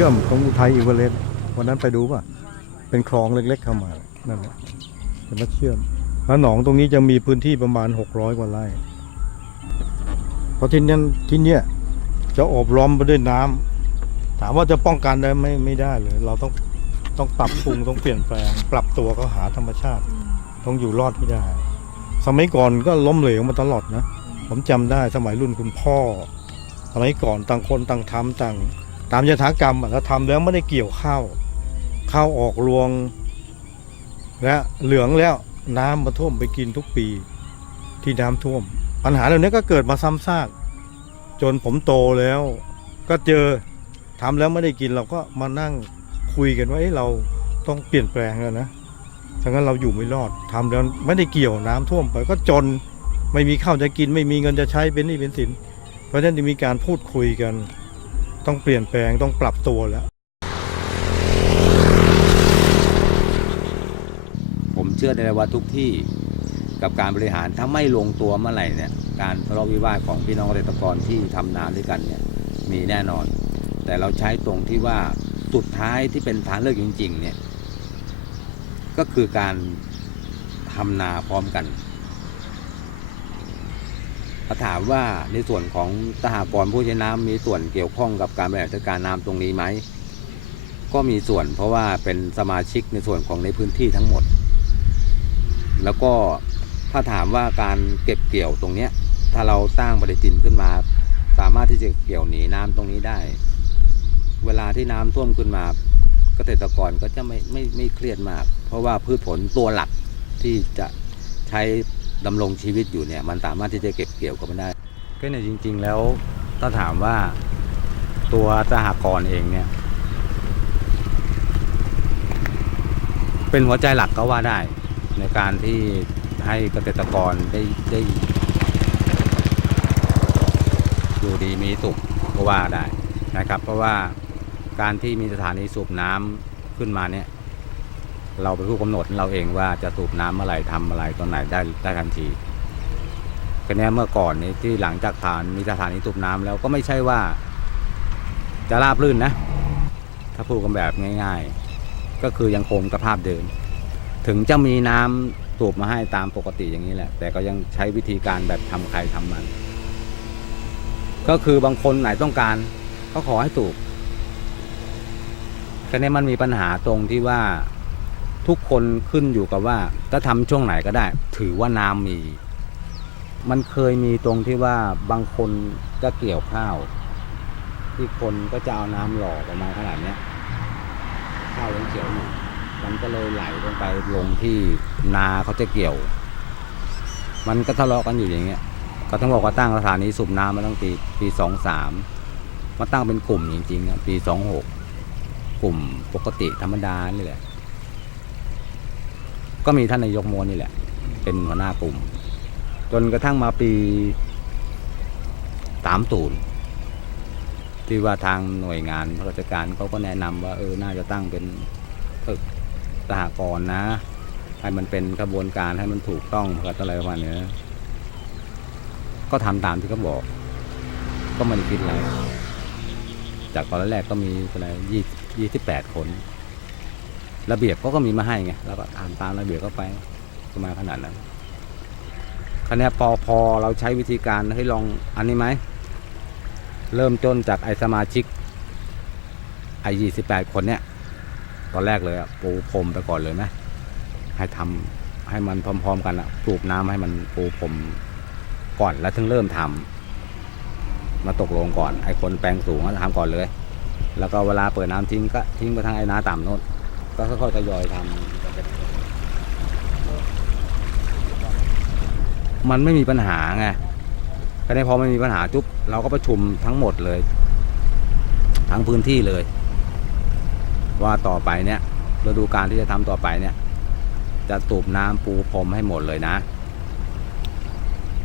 ชื่อมตรงอุทัยอีเวอเรสต์วันนั้นไปดูป่ะเป็นคลองเล็กๆเข้ามานั่นแหละเป็นมาเชื่อมแล้วหนองตรงนี้จะมีพื้นที่ประมาณ600 กว่าไร่เพราะที่นั้นที่เนี้ยจะโอบล้อมไปด้วยน้ำถามว่าจะป้องกันได้ไม่ได้เลยเราต้องปรับปรุงต้องเปลี่ยนแปลงปรับตัวก็หาธรรมชาติต้องอยู่รอดให้ได้สมัยก่อนก็ล้มเหลวมาตลอดนะผมจำได้สมัยรุ่นคุณพ่อสมัยก่อนต่างคนต่างทำต่างตามยถากรรมแล้วทำแล้วไม่ได้เกี่ยวข้าวออกรวงและเหลืองแล้วน้ำมาท่วมไปกินทุกปีที่น้ำท่วมปัญหาเหล่านี้ก็เกิดมาซ้ำซากจนผมโตแล้วก็เจอทำแล้วไม่ได้กินเราก็มานั่งคุยกันว่าเราต้องเปลี่ยนแปลงแล้วนะทั้งนั้นเราอยู่ไม่รอดทำแล้วไม่ได้เกี่ยวน้ำท่วมไปก็จนไม่มีข้าวจะกินไม่มีเงินจะใช้เป็นหนี้เป็นสินเพราะฉะนั้นจะมีการพูดคุยกันต้องเปลี่ยนแปลงต้องปรับตัวแล้วผมเชื่อในว่าทุกที่กับการบริหารถ้าไม่ลงตัวเมื่อไหร่เนี่ยการทะเลาะวิวาทของพี่น้องเกษตรกรที่ทำนาด้วยกันเนี่ยมีแน่นอนแต่เราใช้ตรงที่ว่าสุดท้ายที่เป็นทางเลือกจริงๆเนี่ยก็คือการทำนาพร้อมกันถ้าถามว่าในส่วนของสหกรณ์ผู้ใช้น้ำมีส่วนเกี่ยวข้องกับการบริหารจัดการน้ำตรงนี้ไหมก็มีส่วนเพราะว่าเป็นสมาชิกในส่วนของในพื้นที่ทั้งหมดแล้วก็ถ้าถามว่าการเก็บเกี่ยวตรงนี้ถ้าเราสร้างปฏิทินขึ้นมาสามารถที่จะเกี่ยวหนีน้ำตรงนี้ได้เวลาที่น้ำท่วมขึ้นมาเกษตรกรก็จะไม่เครียดมากเพราะว่าพืชผลตัวหลักที่จะใช้ดำรงชีวิตอยู่เนี่ยมันสามารถที่จะเก็บเกี่ยวกับมันได้ก็เนี่ยจริงๆแล้วถ้าถามว่าตัวสหกรณ์เองเนี่ยเป็นหัวใจหลักก็ว่าได้ในการที่ให้เกษตรกรได้อยู่ดีมีสุขก็ว่าได้นะครับเพราะว่าการที่มีสถานีสูบน้ำขึ้นมาเนี่ยเราเป็นผู้กำหนดเราเองว่าจะสูบน้ำเมื่อไหร่ทำอะไรตอนไหนได้ทันทีก็เนี้ยเมื่อก่อนนี้ที่หลังจากมีสถานีสูบน้ำแล้วก็ไม่ใช่ว่าจะราบรื่นนะถ้าพูดกันแบบง่ายๆก็คือยังคงสภาพเดิมถึงจะมีน้ำสูบมาให้ตามปกติอย่างนี้แหละแต่ก็ยังใช้วิธีการแบบทำใครทำมันก็คือบางคนไหนต้องการก็ขอให้สูบแต่เนี่ยมันมีปัญหาตรงที่ว่าทุกคนขึ้นอยู่กับว่าจะทำช่วงไหนก็ได้ถือว่าน้ำมีมันเคยมีตรงที่ว่าบางคนจะเกี่ยวข้าวที่คนก็จะเอาน้ำหล่อประมาณขนาดนี้ข้าวยังเขียวอยู่มันก็เลยไหลลงไปลงที่นาเขาจะเกี่ยวมันก็ทะเลาะกันอยู่อย่างเงี้ยก็ต้องบอกว่าตั้งสถานีสูบน้ำมาตั้งปี23มาตั้งเป็นกลุ่มจริงๆปี26กลุ่มปกติธรรมดานี่แหละก็มีท่านนายกโมนี่แหละเป็นหัวหน้ากลุ่มจนกระทั่งมาปี30ที่ว่าทางหน่วยงานราชการเขาก็แนะนำว่าน่าจะตั้งเป็นสหกรณ์นะให้มันเป็นกระบวนการให้มันถูกต้องอะไรประมาณนี้ก็ทำตามที่เขาบอกก็ไม่ได้คิดอะไรจากตอนแรกก็มีอะไร28 คนระเบียบเขาก็มีมาให้ไงแล้วก็ทำตามระเบียบก็ไปประมาณขนาดนั้นคราวนี้พอเราใช้วิธีการให้ลองอันนี้ไหมเริ่มต้นจากสมาชิก28 คนเนี่ยตอนแรกเลยปูพรมไปก่อนเลยไหมให้ทำให้มันพร้อมๆกันสูบน้ำให้มันปูพรมก่อนแล้วถึงเริ่มทำมาตกลงก่อนคนแปลงสูงก็ทำก่อนเลยแล้วก็เวลาเปิดน้ำทิ้งก็ทิ้งไปทางน้าต่ำโน้นก็ค่อยๆทยอยทำมันไม่มีปัญหาไงก็ได้พอไม่มีปัญหาจุ๊บเราก็ประชุมทั้งหมดเลยทั้งพื้นที่เลยว่าต่อไปเนี่ยฤดูกาลที่จะทำต่อไปเนี่ยจะสูบน้ำปูพรมให้หมดเลยนะ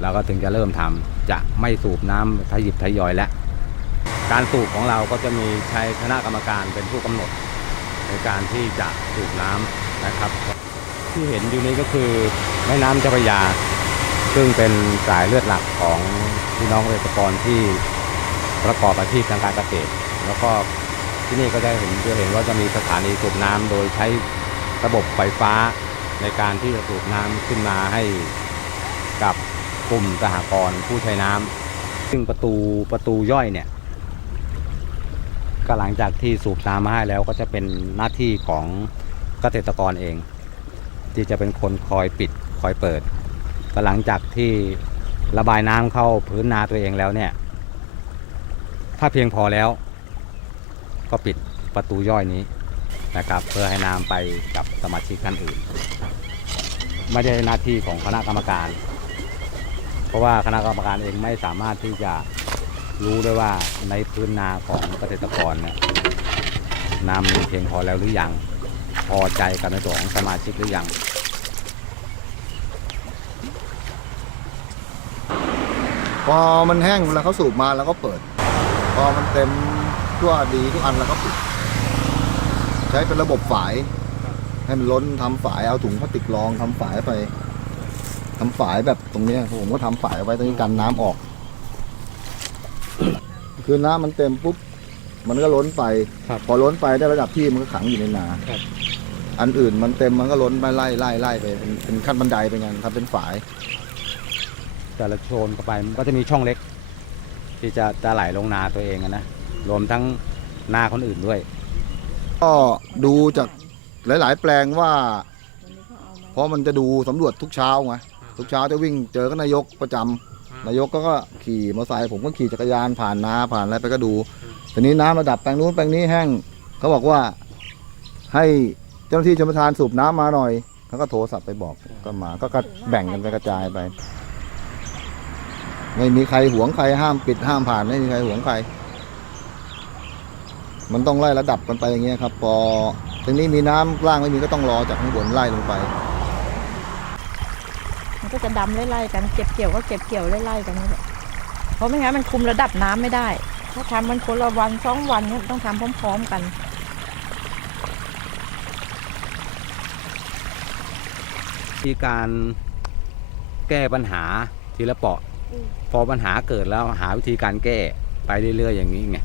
แล้วก็ถึงจะเริ่มทำจะไม่สูบน้ำทยอยแล้วการสูบของเราก็จะมีใช้คณะกรรมการเป็นผู้กำหนดในการที่จะสูบน้ำนะครับที่เห็นอยู่นี้ก็คือแม่น้ำเจ้าพระยาซึ่งเป็นสายเลือดหลักของพี่น้องเกษตรกรที่ประกอบอาชีพทางการเกษตรแล้วก็ ที่นี่ก็จะเห็นว่าจะมีสถานีสูบน้ำโดยใช้ระบบไฟฟ้าในการที่จะสูบน้ำขึ้นมาให้กับกลุ่มสหกรณ์ผู้ใช้น้ำซึ่งประตูย่อยเนี่ยก็หลังจากที่สูบน้ำมาให้แล้วก็จะเป็นหน้าที่ของเกษตรกรเอง ที่จะเป็นคนคอยปิดคอยเปิดก็หลังจากที่ระบายน้ำเข้าพื้นนาตัวเองแล้วเนี่ยถ้าเพียงพอแล้วก็ปิดประตูย่อยนี้นะครับเพื่อให้น้ำไปกับสมาชิกท่านอื่นไม่ได้หน้าที่ของคณะกรรมการเพราะว่าคณะกรรมการเองไม่สามารถที่จะรู้ได้ว่าในพื้นนาของเกษตรกรเนี่ยน้ำมีเพียงพอแล้วหรือยังพอใจกับในตัวของสมาชิกหรือยัง พอมันแห้งเวลาเขาสูบมาแล้วก็เปิด พอมันเต็มทั่วดีทุกอันแล้วก็ปิดใช้เป็นระบบฝายให้มันล้นทำฝายเอาถุงพลาสติกรองทำฝายไปทำฝายแบบตรงเนี้ยผมก็ทำฝายไว้ตรงนี้กันน้ำออก คือน้ำมันเต็มปุ๊บมันก็ล้นไปพอล้นไปได้ระดับที่มันก็ขังอยู่ในนาอันอื่นมันเต็มมันก็ล้นไปไล่ไปเป็นขั้นบันไดไปงั้นทำเป็นฝาย แต่ละโซนเข้าไปมันก็จะมีช่องเล็ก ที่จะไหลลงนาตัวเองนะรวมทั้งนาคนอื่นด้วย ก็ดูจากหลาย ๆ แปลงว่าเพราะมันจะดูสำรวจทุกเช้าไงทุกเช้าจะวิ่งเจอก็นายกประจำนายกก็ขี่มอเตอร์ไซค์ผมก็ขี่จักรยานผ่านนาผ่านอะไรไปก็ดูทีนี้น้ำระดับแปลงนู้นแปลงนี้แห้งเขาบอกว่าให้เจ้าหน้าที่ชลประทานสูบน้ำมาหน่อยเขาก็โทรศัพท์ไปบอกก็มาก็แบ่งกันไปกระจายไปไม่มีใครหวงใครห้ามปิดห้ามผ่านไม่มีใครหวงใครมันต้องไล่ระดับกันไปอย่างเงี้ยครับพอตรงนี้มีน้ำล่างไม่มีก็ต้องรอจากข้างบนไล่ลงไปมันก็จะดำไล่ๆกันเก็บเกี่ยวก็เก็บเกี่ยวไล่ๆกันนี่แหละเพราะไม่งั้นมันคุมระดับน้ำไม่ได้ถ้าทำมันคนละวัน2 วันเนี่ยต้องทำพร้อมๆกัน ที่การแก้ปัญหาทีละเปาะพอปัญหาเกิดแล้วหาวิธีการแก้ไปเรื่อยๆอย่างนี้ไง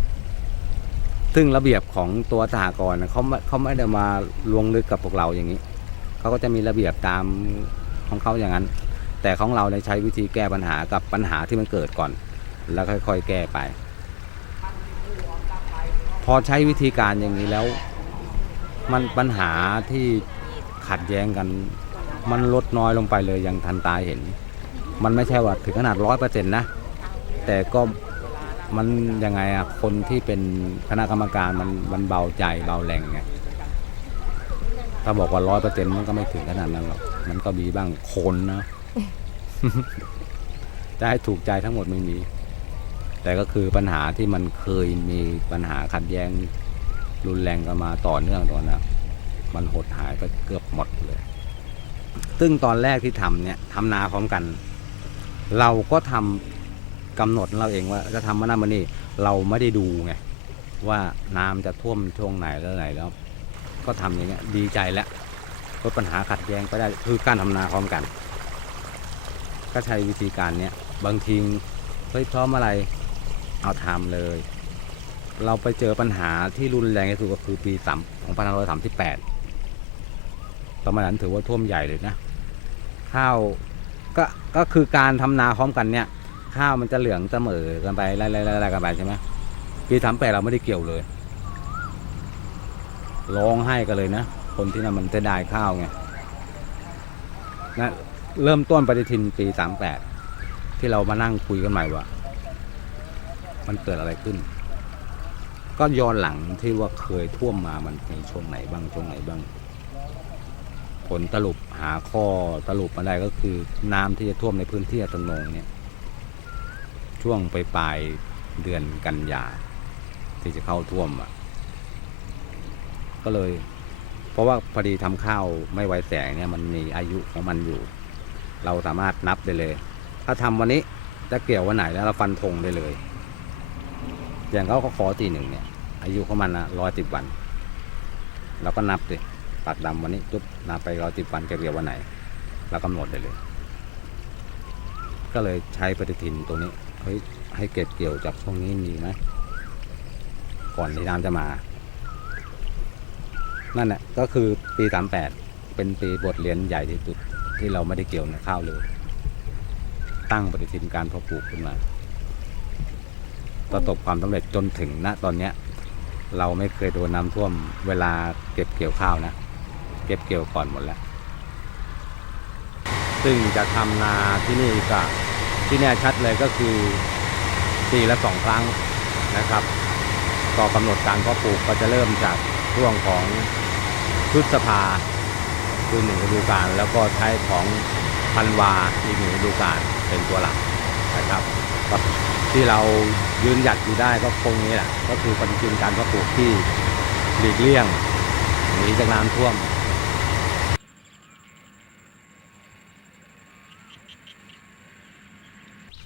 ซึ่งระเบียบของตัวสหกรณ์เขาไม่ได้มาลวงลึกกับพวกเราอย่างนี้เขาก็จะมีระเบียบตามของเขาอย่างนั้นแต่ของเราใช้วิธีแก้ปัญหากับปัญหาที่มันเกิดก่อนแล้วค่อยๆแก้ไปพอใช้วิธีการอย่างนี้แล้วมันปัญหาที่ขัดแย้งกันมันลดน้อยลงไปเลยอย่างทันตาเห็นมันไม่ใช่ว่าถึงขนาด100%นะแต่ก็มันยังไงอะคนที่เป็นคณะกรรมการมันเบาใจเบาแรงไงถ้าบอกว่า100%มันก็ไม่ถึงขนาดนั้นหรอกมันก็มีบ้างคนนะ จะให้ถูกใจทั้งหมดไม่มีแต่ก็คือปัญหาที่มันเคยมีปัญหาขัดแย้งรุนแรงกันมาต่อเนื่องตอนนั้นมันหดหายไปเกือบหมดเลยซึ่งตอนแรกที่ทำเนี่ยทำนาพร้อมกันเราก็ทำกำหนดเราเองว่าจะทำมาหน้ามันนี่เราไม่ได้ดูไงว่าน้ำจะท่วมช่วงไหนแล้วไหนแล้วก็ทำอย่างเงี้ยดีใจแล้วลดปัญหาขัดแย้งไปได้คือการทำนาพร้อมกันก็ใช้วิธีการเนี้ยบางทีเฮ้ยพร้อมอะไรเอาทำเลยเราไปเจอปัญหาที่รุนแรงที่สุดก็คือปี2538ประมาณนั้นถือว่าท่วมใหญ่เลยนะข้าวก็คือการทำนาพร้อมกันเนี่ยข้าวมันจะเหลืองเสมอกันไปไล่ๆกันไปใช่ไหมปี38เราไม่ได้เกี่ยวเลยร้องไห้กันเลยนะคนที่นั่นมันจะได้ข้าวไงนะเริ่มต้นปฏิทินปี38ที่เรามานั่งคุยกันใหม่ว่ามันเกิดอะไรขึ้นก็ย้อนหลังที่ว่าเคยท่วมมามันในช่วงไหนบ้างผลสรุปหาข้อสรุปมาได้ก็คือน้ำที่จะท่วมในพื้นที่ตะนงเนี่ยช่วงปลายเดือนกันยาที่จะเข้าท่วมก็เลยเพราะว่าพอดีทำข้าวไม่ไวแสงเนี่ยมันมีอายุของมันอยู่เราสามารถนับได้เลยถ้าทำวันนี้จะเกี่ยววันไหนแล้วเราฟันธงได้เลยอย่างเขาก็ขอ41เนี่ยอายุของมัน110 วันเราก็นับเลยปักดำวันนี้จุ๊บนับไป110 วันเกี่ยววันไหนเรากำหนดได้เลยก็เลยใช้ปฏิทินตัวนี้เฮ้ยให้เก็บเกี่ยวจากช่วงนี้มีไหมก่อนที่น้ำจะมา นั่นแหละก็คือปี 38 เป็นปีบทเรียนใหญ่ที่สุดที่เราไม่ได้เกี่ยวในข้าวเลย ตั้งปฏิทินการเพาะปลูกขึ้นมาประสบความสำเร็จจนถึงณตอนเนี้ยเราไม่เคยโดนน้ำท่วมเวลาเก็บเกี่ยวข้าวนะเก็บเกี่ยวก่อนหมดแล้ว ซึ่งจะทำนาที่นี่ก็ที่แน่ชัดเลยก็คือปีละ2 ครั้งนะครับต่อกำหนดการเพาะปลูกก็จะเริ่มจากช่วงของพฤษภาคือ1 ฤดูกาลแล้วก็ใช้ของธันวาอีก1 ฤดูกาลเป็นตัวหลักนะครับที่เรายืนหยัดอยู่ได้ก็คงนี้แหละก็คือปฏิทินการเพาะปลูกที่หลีกเลี่ยงหนีจากน้ำท่วม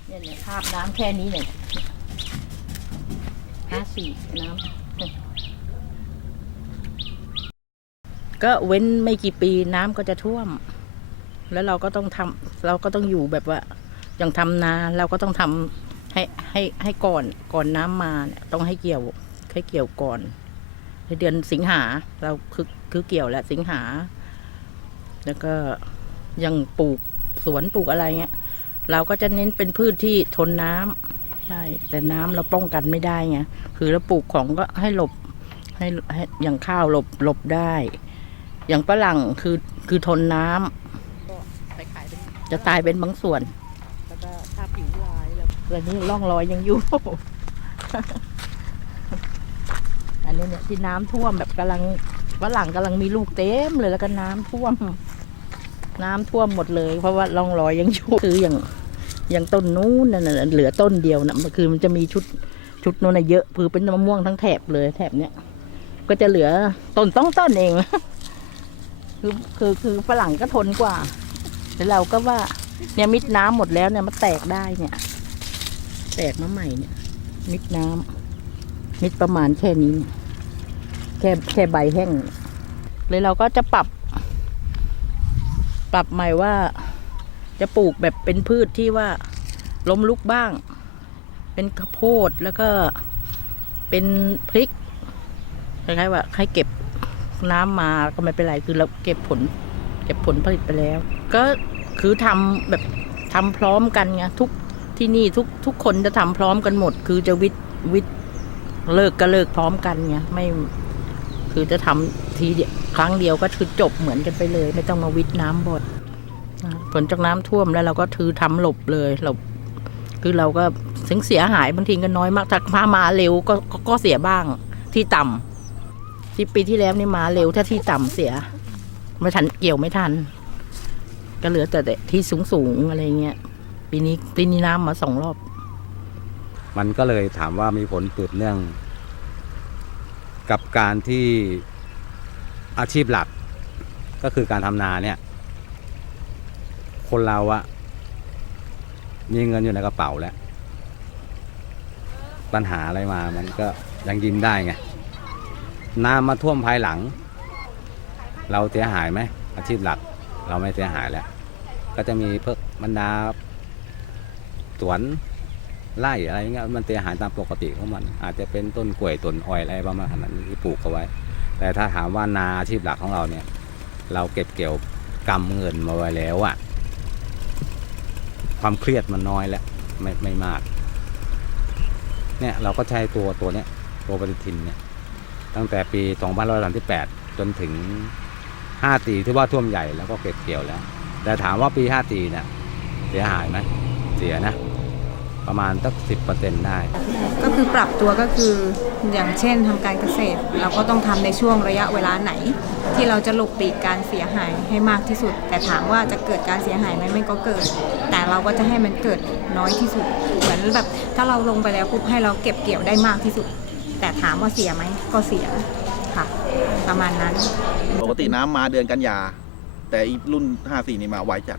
เนี่ยคาบน้ำแค่นี้เนี่ย54น้ำก็เว้นไม่กี่ปีน้ำก็จะท่วม แล้วเราก็ต้องอยู่แบบว่าอย่างทำนาเราก็ต้องทำให้ก่อนน้ำมาเนี่ยต้องให้เกี่ยวก่อนในเดือนสิงหาเราคือเกี่ยวแล้วสิงหาแล้วก็ยังปลูกสวนปลูกอะไรเงี้ยเราก็จะเน้นเป็นพืชที่ทนน้ำใช่แต่น้ำเราป้องกันไม่ได้ไงคือเราปลูกของก็ให้หลบให้อย่างข้าวหลบได้ อย่างฝรั่งคือทนน้ำจะตายเป็นบางส่วนแล้วก็ถ้าผิวลายแล้วนี่ร่องรอยยังอยู่ อันนี้เนี่ยที่น้ำท่วมแบบฝรั่งกำลังมีลูกเต็มเลยแล้วก็น้ำท่วมหมดเลยเพราะว่าร่องรอยยังอยู่คืออย่างต้นนู้นน่ะเหลือต้นเดียวนะคือมันจะมีชุดนู้นน่ะเยอะคือเป็นมะม่วงทั้งแถบเลยแถบเนี้ยก็จะเหลือต้นเอง คือฝรั่งก็ทนกว่าแต่เราก็ว่าเนี่ยมิดน้ำหมดแล้วเนี่ยมันแตกได้เนี่ยแตกมาใหม่เนี่ยมิดน้ำมิดประมาณแค่นี้แค่ใบแห้งเลยเราก็จะปรับใหม่ว่าจะปลูกแบบเป็นพืชที่ว่าล้มลุกบ้างเป็นข้าวโพดแล้วก็เป็นพริกคล้ายๆว่าให้เก็บน้ำมาก็ไม่เป็นไรคือเราเก็บผลผลิตไปแล้วก็คือทำพร้อมกันไงที่นี่ทุกคนจะทำพร้อมกันหมดคือจะวิทย์เลิกก็เลิกพร้อมกันไงไม่คือจะทำทีเดียวครั้งเดียวก็คือจบเหมือนกันไปเลยไม่ต้องมาวิทย์น้ำบ่อยผลจากน้ำท่วมแล้วเราก็ถือทำหลบเลยคือเราก็เสียหายบางทีก็น้อยมากถ้าพามาเร็วก็เสียบ้างที่ต่ำที่ปีที่แล้วนี่มาเร็วถ้าที่ต่ำเสียไม่ทันเกี่ยวไม่ทันก็เหลือแต่ที่สูงอะไรเงี้ยปีนี้น้ำมา2 รอบมันก็เลยถามว่ามีผลสืบเนื่องกับการที่อาชีพหลักก็คือการทำนาเนี่ยคนเราอะมีเงินอยู่ในกระเป๋าแล้วปัญหาอะไรมามันก็ยังยิ้มได้ไงน้ำมาท่วมภายหลังเราเสียหายไหมอาชีพหลักเราไม่เสียหายแล้วก็จะมีพวกบรรดาสวนไร่อะไรเงี้ยมันเสียหายตามปกติของมันอาจจะเป็นต้นกล้วยต้นอ้อยอะไรประมาณนั้นที่ปลูกเอาไว้แต่ถ้าถามว่านาอาชีพหลักของเราเนี่ยเราเก็บเกี่ยวกำเงินมาไว้แล้วอะความเครียดมันน้อยแล้วไม่มากเนี่ยเราก็ใช้ตัวเนี้ยตัวปฏิทินเนี่ยตั้งแต่ปี2538จนถึง54ที่ว่าท่วมใหญ่แล้วก็เก็บเกี่ยวแล้วแต่ถามว่าปี54เนี่ยเสียหายไหมเสียนะประมาณสัก 10% ได้ก็คือปรับตัวก็คืออย่างเช่นทำการเกษตรเราก็ต้องทำในช่วงระยะเวลาไหนที่เราจะหลบหลีกการเสียหายให้มากที่สุดแต่ถามว่าจะเกิดการเสียหายไหมมันก็เกิดแต่เราก็จะให้มันเกิดน้อยที่สุดเหมือนแบบถ้าเราลงไปแล้วปุ๊บให้เราเก็บเกี่ยวได้มากที่สุดแต่ถามว่าเสียไหมก็เสียค่ะประมาณนั้นปกติน้ำมาเดือนกันยาแต่อีรุ่น54นี่มาไวจัด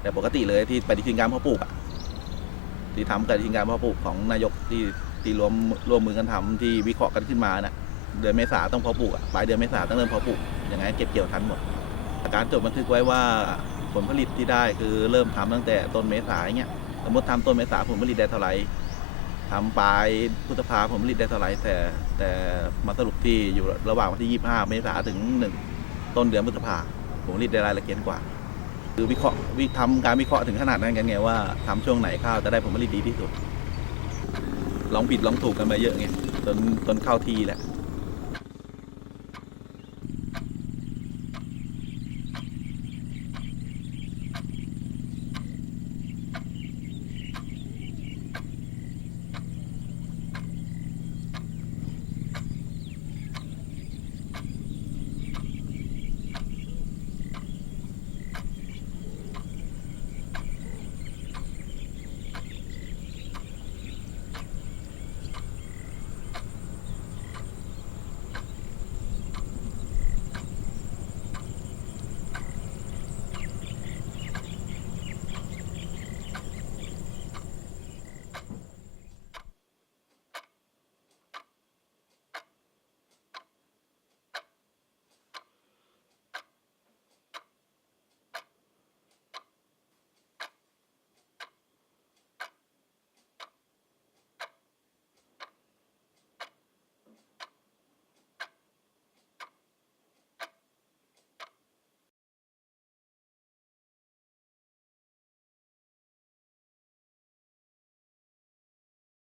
แต่ปกติเลยที่ปฏิทินการเพาะปลูกที่ทำกับทีมงานเพาะปลูกของนายกที่ร่วมมือกันทำที่วิเคราะห์กันขึ้นมานะเดือนเมษาต้องเพาะปลูกปลายเดือนเมษาต้องเริ่มเพาะปลูกอย่างไงเก็บเกี่ยวทันหมดการจดบันทึกไว้ว่าผลผลิตที่ได้คือเริ่มทำตั้งแต่ต้นเมษาอย่างเงี้ยสมมติทำต้นเมษาผลผลิตได้เท่าไหร่ ทำปลายพฤษภาผมผลิตได้เท่าไหร่แต่มาสรุปที่อยู่ระหว่างวันที่ 25 เมษายนถึง 1 ต้นเดือนพฤษภาผมผลิตได้รายละเอียดกว่าคือวิเคราะห์ทำการวิเคราะห์ถึงขนาดนั้นกันไงว่าทำช่วงไหนข้าวจะได้ผลผลิตดีที่สุดลองผิดลองถูกกันมาเยอะไงจนเข้าที่แหละ